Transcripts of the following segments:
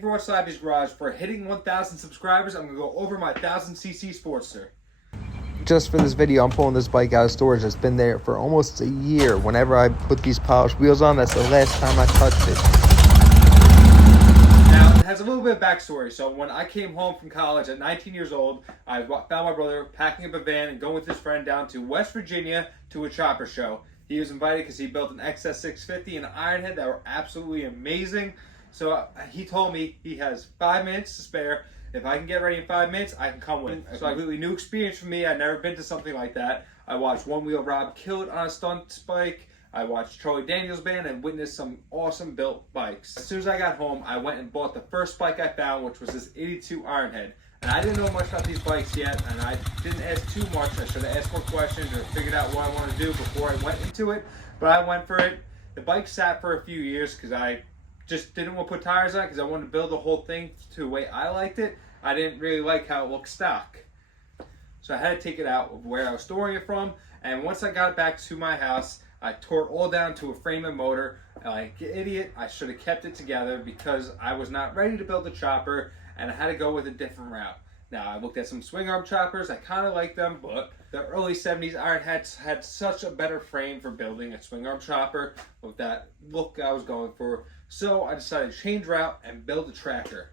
For Slappy's Garage, for hitting 1,000 subscribers, I'm going to go over my 1,000cc Sportster. Just for this video, I'm pulling this bike out of storage. It's been there for almost a year. Whenever I put these polished wheels on, that's the last time I touched it. Now, it has a little bit of backstory. So when I came home from college at 19 years old, I found my brother packing up a van and going with his friend down to West Virginia to a chopper show. He was invited because he built an XS650 and an ironhead that were absolutely amazing. So he told me he has 5 minutes to spare. If I can get ready in 5 minutes, I can come with. So a completely new experience for me. I'd never been to something like that. I watched One Wheel Rob Killed on a stunt bike. I watched Charlie Daniels Band and witnessed some awesome built bikes. As soon as I got home, I went and bought the first bike I found, which was this 82 Ironhead. And I didn't know much about these bikes yet, and I didn't ask too much. I should have asked more questions or figured out what I wanted to do before I went into it. But I went for it. The bike sat for a few years because I just didn't want to put tires on because I wanted to build the whole thing to the way I liked it. I didn't really like how it looked stock. So I had to take it out of where I was storing it from. And once I got it back to my house, I tore it all down to a frame and motor. Like an idiot, I should have kept it together because I was not ready to build a chopper and I had to go with a different route. Now, I looked at some swing arm choppers. I kind of like them, but the early 70s Ironheads had such a better frame for building a swing arm chopper with that look I was going for. So I decided to change route and build a tractor.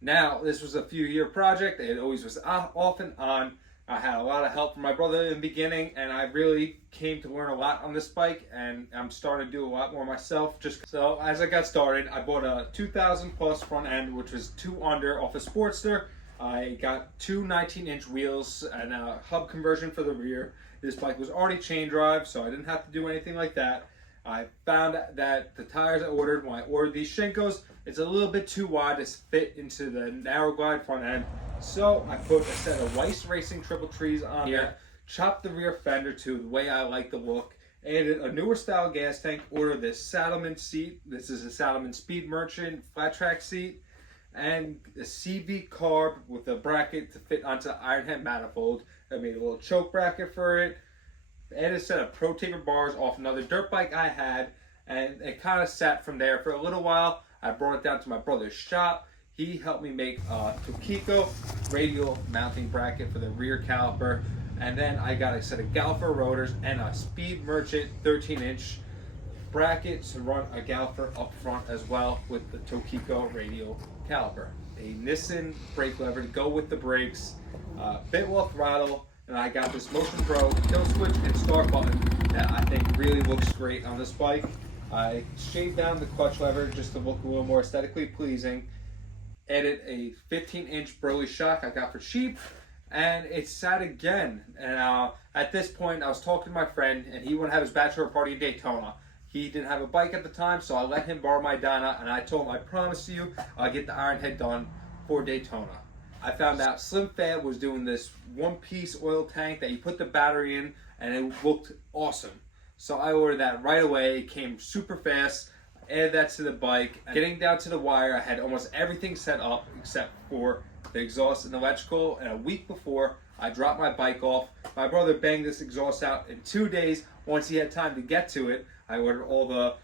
Now, this was a few-year project. It always was off and on. I had a lot of help from my brother in the beginning, and I really came to learn a lot on this bike, and I'm starting to do a lot more myself. So as I got started, I bought a 2000 plus front end, which was 2 under off a Sportster. I got 2 19-inch wheels and a hub conversion for the rear. This bike was already chain drive, so I didn't have to do anything like that. I found that the tires I ordered when I ordered these Shinkos, it's a little bit too wide to fit into the narrow glide front end. So I put a set of Weiss Racing triple trees on here, chopped the rear fender to the way I like the look, added a newer style gas tank, ordered this Saddleman seat. This is a Saddleman Speed Merchant flat track seat, and a CV carb with a bracket to fit onto the Ironhead manifold. I made a little choke bracket for it. Added a set of Pro Taper bars off another dirt bike I had, and it kind of sat from there for a little while. I brought it down to my brother's shop. He helped me make a Tokiko radial mounting bracket for the rear caliper, and then I got a set of Galfer rotors and a Speed Merchant 13-inch bracket to run a Galfer up front as well with the Tokiko radial caliper. A Nissan brake lever to go with the brakes, Bitwell throttle, and I got this Motion Pro kill switch and start button that I think really looks great on this bike. I shaved down the clutch lever just to look a little more aesthetically pleasing. Added a 15-inch Burley shock I got for cheap, and it sat again. And at this point, I was talking to my friend, and he wanted to have his bachelor party in Daytona. He didn't have a bike at the time, so I let him borrow my Dyna, and I told him, I promise you, I'll get the Ironhead done for Daytona. I found out Slim Fad was doing this one-piece oil tank that you put the battery in, and it looked awesome. So I ordered that right away. It came super fast. I added that to the bike. Getting down to the wire, I had almost everything set up except for the exhaust and electrical. And a week before, I dropped my bike off. My brother banged this exhaust out in 2 days. Once he had time to get to it, I ordered all the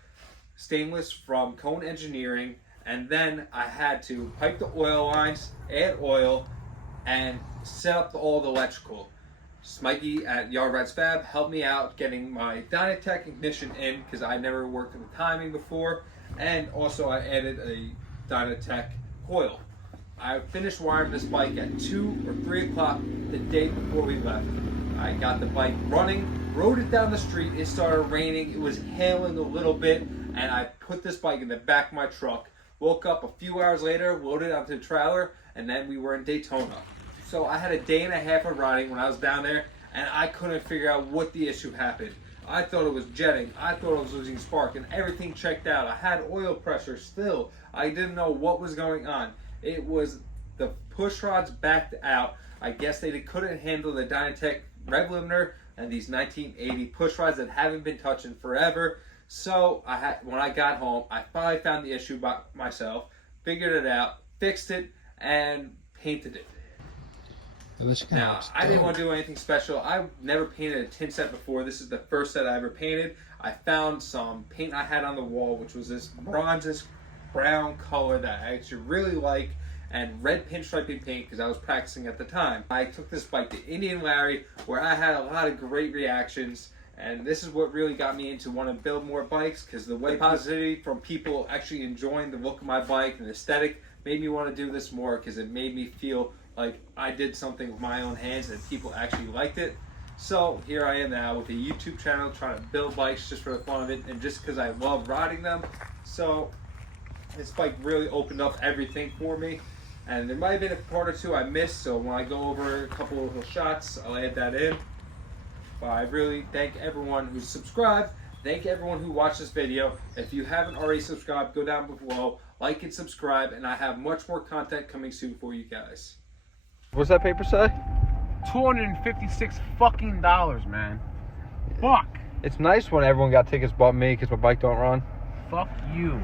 stainless from Cone Engineering. And then I had to pipe the oil lines, add oil, and set up all the electrical. Smikey at Yard Rats Fab helped me out getting my Dynatech ignition in because I never worked with the timing before, and also I added a Dynatech coil. I finished wiring this bike at 2 or 3 o'clock the day before we left. I got the bike running, rode it down the street, it started raining, it was hailing a little bit, and I put this bike in the back of my truck. Woke up a few hours later, loaded it onto the trailer, and then we were in Daytona. So I had a day and a half of riding when I was down there, and I couldn't figure out what the issue happened. I thought it was jetting, I thought I was losing spark, and everything checked out. I had oil pressure still. I didn't know what was going on. It was the push rods backed out. I guess they couldn't handle the Dynatech rev limiter and these 1980 push rods that haven't been touching forever. So when I got home, I finally found the issue by myself, figured it out, fixed it, and painted it. Now, I didn't want to do anything special. I've never painted a tin set before. This is the first set I ever painted. I found some paint I had on the wall, which was this bronzish brown color that I actually really like, and red pinstriping paint because I was practicing at the time. I took this bike to Indian Larry where I had a lot of great reactions, and this is what really got me into wanting to build more bikes, because the way positivity from people actually enjoying the look of my bike and the aesthetic made me want to do this more, because it made me feel like I did something with my own hands and people actually liked it. So here I am now with a YouTube channel trying to build bikes just for the fun of it and just because I love riding them. So this bike really opened up everything for me. And there might have been a part or two I missed, so when I go over a couple of little shots, I'll add that in. But I really thank everyone who's subscribed. Thank everyone who watched this video. If you haven't already subscribed, go down below, like and subscribe, and I have much more content coming soon for you guys. What's that paper say? $256 fucking dollars, man. Fuck. It's nice when everyone got tickets but me because my bike don't run. Fuck you.